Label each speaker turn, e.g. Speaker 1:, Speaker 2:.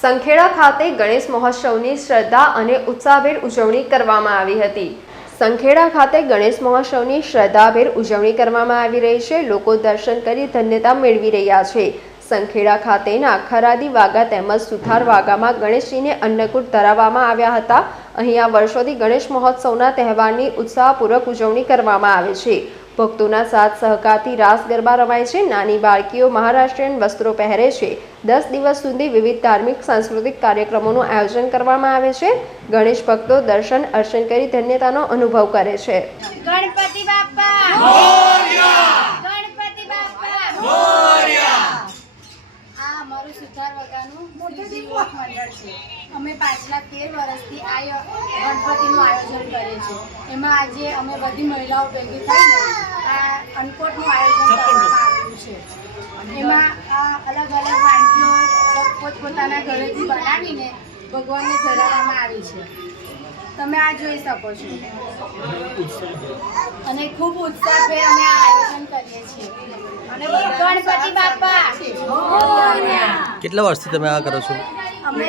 Speaker 1: સંખેડા ખાતે ગણેશ મહોત્સવની શ્રદ્ધા અને ઉત્સાહભેર ઉજવણી કરવામાં આવી હતી. સંખેડા ખાતે ગણેશ મહોત્સવની શ્રદ્ધાભેર ઉજવણી કરવામાં આવી રહી છે. લોકો દર્શન કરી ધન્યતા મેળવી રહ્યા છે. સંખેડા ખાતેના ખરાદી વાગા તેમજ સુથાર વાગામાં ગણેશજીને અન્નકૂટ ધરાવવામાં આવ્યા હતા. અહીંયા વર્ષોથી ગણેશ મહોત્સવના તહેવારની ઉત્સાહપૂર્વક ઉજવણી કરવામાં આવે છે. ભક્તોના સાથ સહકારથી રાસ ગરબા રમાય છે. નાની બાળકીઓ મહારાષ્ટ્રીયન વસ્ત્રો પહેરે છે. દસ દિવસ સુધી વિવિધ ધાર્મિક, સાંસ્કૃતિક કાર્યક્રમોનું આયોજન કરવામાં આવે છે. ગણેશ ભક્તો દર્શન અર્ચન કરી ધન્યતાનો અનુભવ કરે છે.
Speaker 2: અમે પાછલા તેર વર્ષથી આ ગણપતિનું આયોજન કરીએ છીએ. એમાં આજે અમે બધી મહિલાઓ ભેગી થઈને આ અન્નકોટનું આયોજન કરવામાં આવ્યું છે. એમાં આ અલગ અલગ વાનગીઓ પોતપોતાના ઘરેથી બનાવીને ભગવાનને ધરાવવામાં આવી છે. તમે આ જોઈ શકો છો. અને ખૂબ ઉત્સાહભેર અમે આ આયોજન કરીએ છીએ. અને ગણપતિ બાપા.
Speaker 3: કેટલા વર્ષથી તમે આ કરો છો?
Speaker 2: અમે